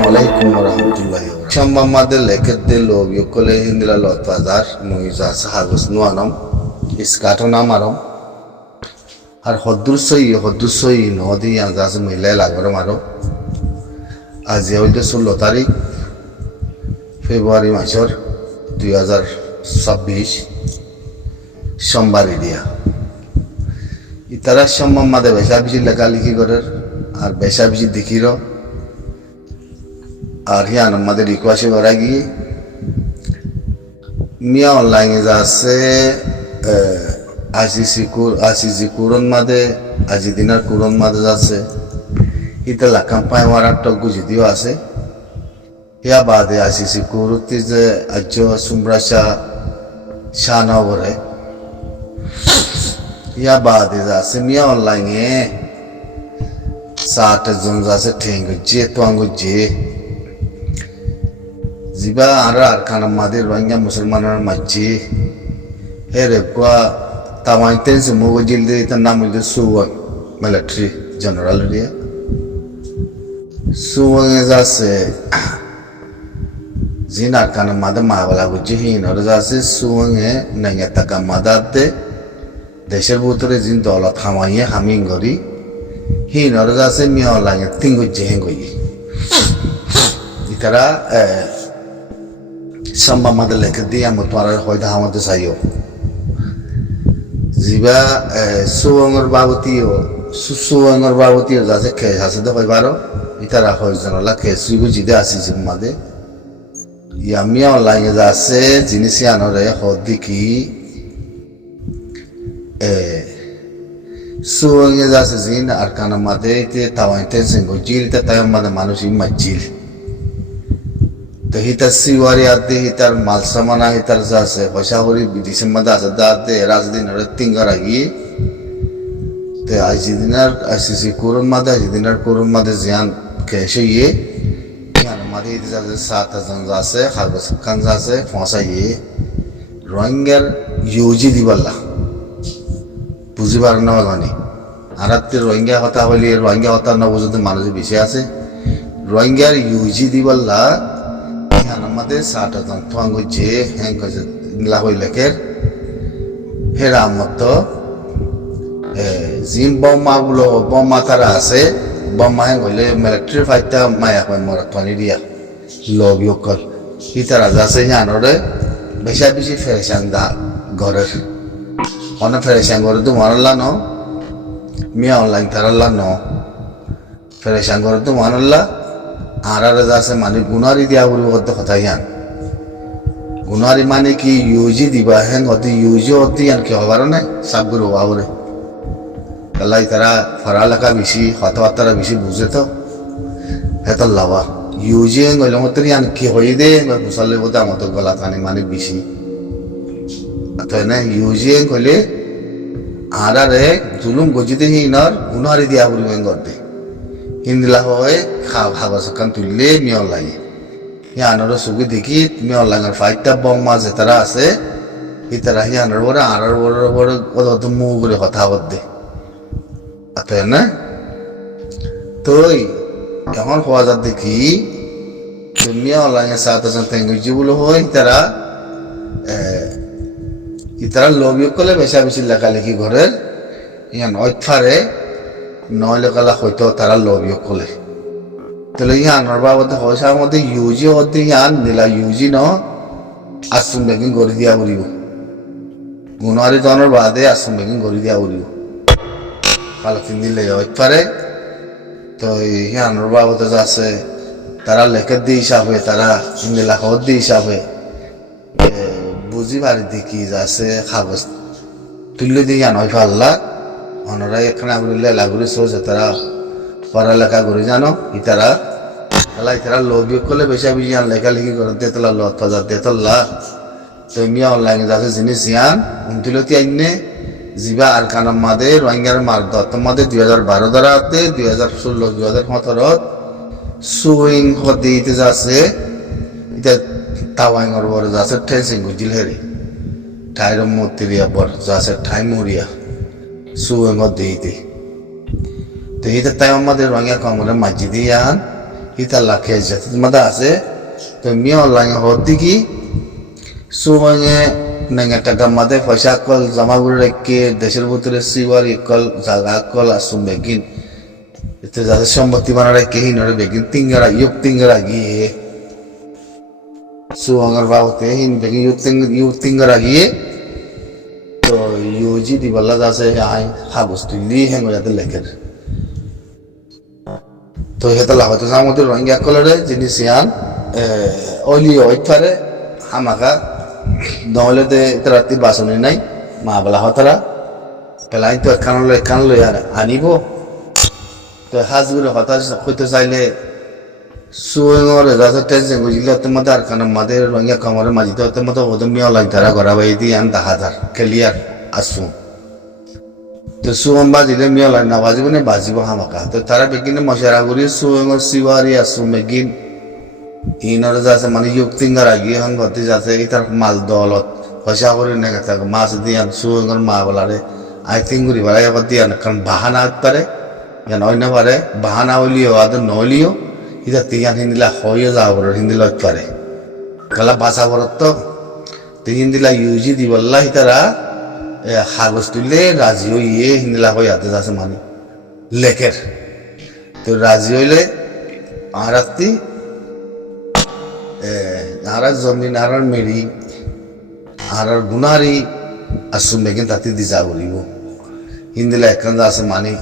Assalamualaikum warahmatullahi wabarakatuh. Shamamade lekete lo yokole hindila lot bazar noiza sahagus nuanam iskato namaram আর হদ্দুসই নদী আজ মিলাই লাগবে মারো আজি হইতে 16 তারিখ ফেব্রুয়ারি মাসের 2026 সোমবার দিয়া ইতারা সম্মান মাদে বেশা বেশি লেখালেখি করার আর বেশা বেশি দেখির আর হিয়ান আমাদের রিকোয়েস্ট করা গিয়ে মিয়া অনলাইনে যা আছে আসিজি কুরন মাদে আজি দিনার কুরন মাদে আছে ইতালা কাম্পাই ওয়ারার টক যদিও আছে ইয়া বাদে আসিজি কুরুতি যে আজ সুমরাশা শাহনগরে ইয়া বাদে আছে মিয়া অনলাইনে 60 জন আছে ঠেঙ্গে তোয়াঙ্গে জিবা আর খানা মাদে রোহিঙ্গা মুসলমানের মাঝে হেরে কোয়া তামাইতেন সে মুগজিল দে তার নাম হইল সুওয়াং মিলিটারি জেনারেল রিয়া সুওয়াং আছে জিনার খানা মাদে মাওয়ালা বুঝি হিন আর আছে সুওয়াং এ নাঙ্গা টাকা মাদাতে দেশের ভিতরে জিন দৌলত হামাইয়ে হামিং গরি হিন আর আছে মিয়া লাগে তিনগো জেহেঙ্গই ইতারা সম্ভব মাদে লেখে দিয়ে আমি তোমার হয়তো আমাদের চাইও জিবা সুওয়াংর বাবতীয় যাচ্ছে খেয়ে আছে তো কইবারো ইতারা হয়জনলা খেয়ে সুইগু জিদে আসি জিম্মাদে ইয়ামিয়া অনলাইনে যাচ্ছে জিনিস আনরে হদ্দিকি সুওয়াংয়ে যাচ্ছে জিন আর কানা মাদে ইতে তাওয়াইতে সিংহ জিল তে তাই মাদে মানুষ ইমাজিল তো হিতার সিওয়ারি আদে হিতার মাল সামানা হিতার যাচ্ছে পয়সা করি বিদেশের মধ্যে আছে দাঁতে রাজদিন হরে তিনগার আগিয়ে তো আজি দিনার আসিসি করুন মাদে আজি দিনার করুন মাদে জিয়ান কেসে ইয়ে জিয়ান মাদে হিতে যাচ্ছে 7 জন যাচ্ছে খারবস খান যাচ্ছে ফসা ইয়ে রোহিঙ্গার ইউজি দিবাল্লা বুঝিবার না জানি আর রোহিঙ্গা কথা হইলে রোহিঙ্গা কথা না বুঝতে মানুষ বেশি আছে রোহিঙ্গার ইউজি দিবাল্লা আমাদের 60 জন তোয়াঙ্গ যে হ্যাঁ কাজে লাহই লেখের হেরা মত জিম বম্মা তারা আছে বম্মা হ্যাঁ হইলে মিলিটারি ফাইটা মায়া কয় মরা পানি দিয়া লব ইয়কল ইতারা যাচ্ছে জানরে বেশা বেশি ফেরেশান দা ঘরের অনেক ফেরেশান ঘরে তো মারলা ন মিয়া অনলাইন তারাল্লা ন ফেরেশান ঘরে তো মারলা আর যাচ্ছে মানে গুনারি দিয়া বলব কত কথা ইয়ান গুনারি মানে কি ইউজি দিবা হ্যাঁ অতি ইউজি অতি ইয়ান কি হবার নাই সবগুলো আবরে আল্লাহ তারা পড়ালেখা বেশি কথাবার্তা বেশি বুঝে তো হেত লাভা ইউজি গেলে মতো ইয়ান কি হয়ে দে মুসল্লি বোধ আমার গলা কানে মানে বেশি তো না ইউজি গেলে আর জুলুম গজিতে হিনার গুনারি দিয়া বলবেন করতে হিন্দিলা হয় খাবার সকান তুললে মিয়ল লাগে হিয়ানোর সুখে দেখি মিয়ল লাগার ফাইটটা বম্মা যে তারা আছে ই তারা হিয়ানোর বড় আর বড় কত মুখ করে কথা বলতে তাই না তো এখন হওয়া যার দেখি মিয়ল লাগে 7 জন তেঙ্গুজি বলে হয় ইতারা লবি করলে বেশা বেশি লেখালেখি ঘরের ইয়ান অইথারে নইলে কালা হয়তো তারা লবিও খোলে তাহলে ইয়ানোর বাবদ হয়সার মধ্যে ইউজি হতে ইয়ান নিলা ইউজি ন আসুন বেগিং করে দিয়া উড়িব গুণারি জনের বাদে আসুন বেগিং করে দিয়া উড়িব কালো 3 দিন লেগে হইতে পারে তো ইয়ানোর বাবদ আছে তারা লেখের দিয়ে হিসাবে তারা নিলা হত দিয়ে হিসাবে বুঝি পারি দেখি যাচ্ছে কাগজ তুললে দিয়ে ইয়ান হয় পাল্লা অনরা এখানে লাগুরি সোজ তারা পড়ালেখা করে জানো ইতারা তালা ইতারা লবি করলে বেশি বেশি লেখালেখি করে তেতলা লত বাজার তেতল্লা তো মিয়া অনলাইনে যাচ্ছে জিনিস ইয়ান উনতিলতি আইনে জিবা আর কানাম মাদে রোহিঙ্গার মার দত্ত মাদে 2012 দ্বারাতে 2016 2017 সুইং হতে ইতে যাচ্ছে এটা তাওয়াইঙর বড় যাচ্ছে টেন্সিং গুজিল হেরি ঠাইর মতিরিয়া বড় যাচ্ছে ঠাই মরিয়া সুয়েঙ্গ দিইতে তো এটা তাই আমাদের রঙিয়া কমরে মাঝি দিয়ান হিতাল্লা খেয়ে যেতে মাদা আছে তো মিয়া লাগে হদ্দি কি সুমাঙে নাঙ্গা টাকা মাদে পয়সা কল জমা করে রেখে দেশের ভিতরে সিওয়ারি কল জাগা কল আসুন বেগিন এতে যাদের সম্পত্তি বানা রেখে হিনরে বেগিন তিঙ্গারা গিয়ে সুয়াঙ্গার বাবতে হিন বেগিন ইউক তিঙ্গারা গিয়ে তো ইউজি দিবাল্লা যাচ্ছে আই হাবস্তু লি হেঙ্গো যাতে লেখের তো হেতালা হয়তো সামুদ্র রোহিঙ্গা কলরে জিনিস ইয়ান অলি হইতে পারে হামাকা নহলে তো রাত্রি বাসনি নাই মা বলা হতারা পেলাই তো এখান লই আর আনিব তো হাজগুলো হতাশ হইতে চাইলে সুয়েঙর রাজা টেনশন বুঝলে তোমাদের আর কারণ মাদের রঙিয়া কামড়ে মাঝিতে হতে মতো ওদমিয়া লাগতারা গড়া বাই দিয়ে আন দাহাদার ক্লিয়ার আসুন তো সুয়ং বাজিলে মিয়া লাগ না বাজিব না বাজিব হামাকা তো তারা বেগিনে মশারা করি সুয়েঙর সিওয়ারি আসুন বেগিন ইনর যাচ্ছে মানে ইউক্তিঙ্গার আগিয়ে হতে যাচ্ছে এটার মাল দলত পয়সা করে নেগে থাকে মাছ দিয়ান সুয়েঙর মা বলারে আই থিঙ্ক করি বলা এবার দিয়ান কারণ বাহানা হতে পারে যেন অন্য পারে বাহানা হইলিও আদর নহলিও এটা তিয়ান হিন্দিলা হয়ে যাওয়া বড় হিন্দিলা হতে পারে কালা বাসা বরত তো হিন্দিলা ইউজি দিবল্লা তারা কাগজ তুললে রাজি হইয়ে হিন্দিলা হয়ে হাতে যাচ্ছে মানে লেখের তো রাজি হইলে আর রাত্রি আর জমিন আর মেরি আর গুনারি আসুন বেগিন তাতে দিজা বলিব হিন্দিলা একখান আছে মানে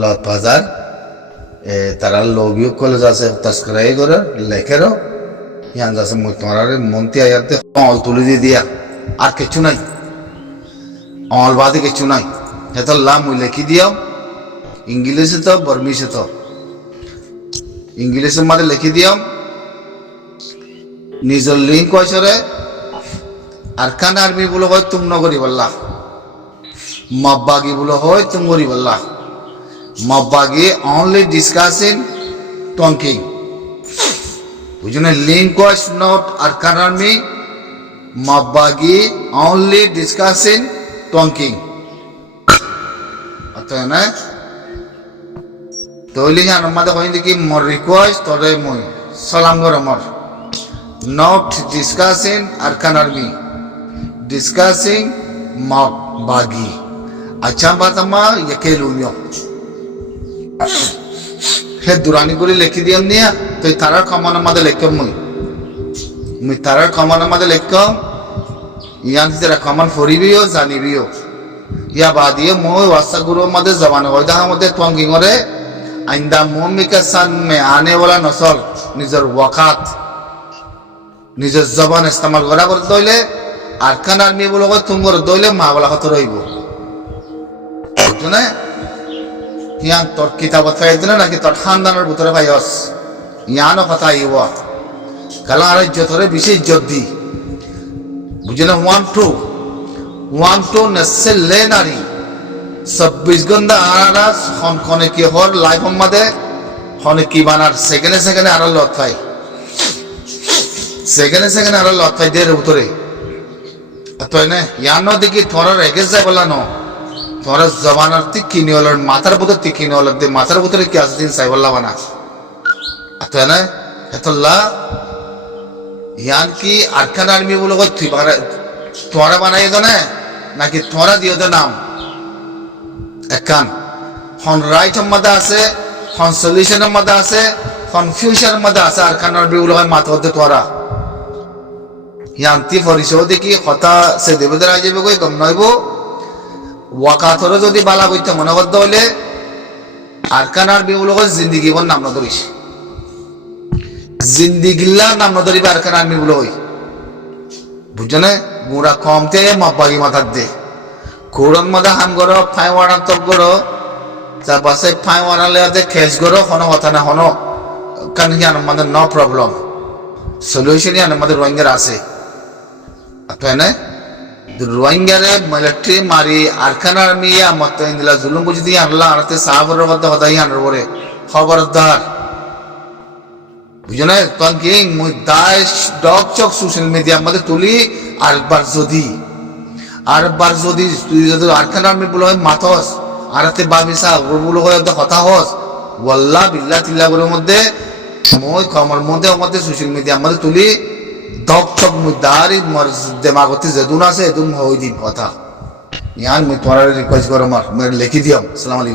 লত বাজার তারা লোভিও কলেজ আছে তস্করাই করে লেখেরও ইয়ান যাচ্ছে মই তোমার মন্ত্রী আয়াতে অল তুলে দিয়ে দিয়া আর কিছু নাই অল বাদে কিছু নাই হেতার লাম মুই লেখি দিয়াও ইংলিশে তো বর্মিশে তো ইংলিশের মাঝে লিখি দিয়াম নিজের লিঙ্ক কয়সরে আর কান আর্মি বলে হয় তুম নগরী বললা মব্বাগি বলে হয় তুম গরি বললা মব্বাগি অনলি ডিসকাসিং টঙ্কিং বুঝুন লিঙ্ক ওয়াজ নট আর কান আর্মি মব্বাগি অনলি ডিসকাসিং টঙ্কিং অতএব না তৈলি জান আমাদের কইন কি মোর রিকোয়েস্ট তোরে মই সালাম গর মোর not discussing Arkan Army, discussing Mabagi. अच्छा बात अम्मा यके लूमियो हे दुरानी गुरी लेखी दी हमने तो तारा कमाना मदे लेकम मुई तारा कमाना मदे लेकम यान तेरा कमान फोरी भी हो जानी भी हो या बादिये मोह वास्ता गुरु मदे जमाने वाला हम मदे त्वंगी करे आइंदा मोमी के सन में आने वाला नस्ल निजर वक़ात নিজের জবান ইস্তেমাল করা করতে হইলে আরকান আর্মি বলে তুমি করে দইলে মা বলা কথা রইব বুঝছো না ইয়ান তোর কিতাবত পাই দিলে নাকি তোর খানদানের ভিতরে পাইস ইয়ানও কথা আইব কালা আর ইজ্জতরে বেশি ইজ্জত দি বুঝছো না 1 2 নেসে লে নারী 26 ঘন্টা আরা খনখনে কি হর লাইফ মধ্যে খনে কি বানার সেকেন্ডে আর লত পাই সেকেন্ডে আর লতাই দের উতরে তাই না ইয়ানো দেখি থরা রেগে যায় বলা ন থরা জবানার তিকিনি হল মাথার ভিতর তিকিনি হল দে মাথার ভিতরে কি আছে দিন চাই বললা বানা তাই না এতল্লা ইয়ান কি আরকান আর্মি বলে তুই থরা বানাই দো না নাকি থরা দিও দে নাম একান হন রাইট মধ্যে আছে হন সলিউশনের মধ্যে আছে কনফিউশনের মধ্যে আছে আরকান আর্মি বলে মাথা হতে থরা ইয়ান্তি ফরিসও দেখি কথা সে দেবদের আই যাবে কই গম নইব ওয়াকাতরে যদি বালা কইতে মনে করতে হইলে আরকান আরবি বলে জিন্দেগি বন নাম না ধরিস জিন্দেগিল্লা নাম না ধরিবে আরকান আরবি বলে কই বুঝছো না গুড়া কমতে মাপাগি মাথার দে কোরআন মাদা হাম করো ফাই ওয়ারান তপ করো যা বাসে ফাই ওয়ারালে দে খেস করো হনো কথা না হনো কান জ্ঞান মানে নো প্রবলেম সলিউশন ইয়ান আমাদের রোহিঙ্গার আছে তাই না রোহিঙ্গারে মিলিটারি মারি আরকান আর্মি ইয়া মত ইন্দিলা জুলুম বুঝি দিয়ে আনলা আনতে সাহাবর কথা কথা আনার পরে খবরদার বুঝো না তখন কি মুই দাস ডক চক সোশ্যাল মিডিয়া মধ্যে তুলি আরেকবার যদি তুই যদি আরকান আর্মি বলে হয় মাথস আরতে বাবিসা বলে হয় কথা হস ওয়াল্লাহ বিল্লাহ তিল্লাহর মধ্যে মই কমর মধ্যে আমাদের সোশ্যাল মিডিয়া আমাদের তুলি ধক ধক মুদারি মর দেমাগতে যেদুন আছে এদুন হই দিন কথা ইয়ান মই তোমার রিকোয়েস্ট করো মার লিখি দিও। আসসালামু আলাইকুম।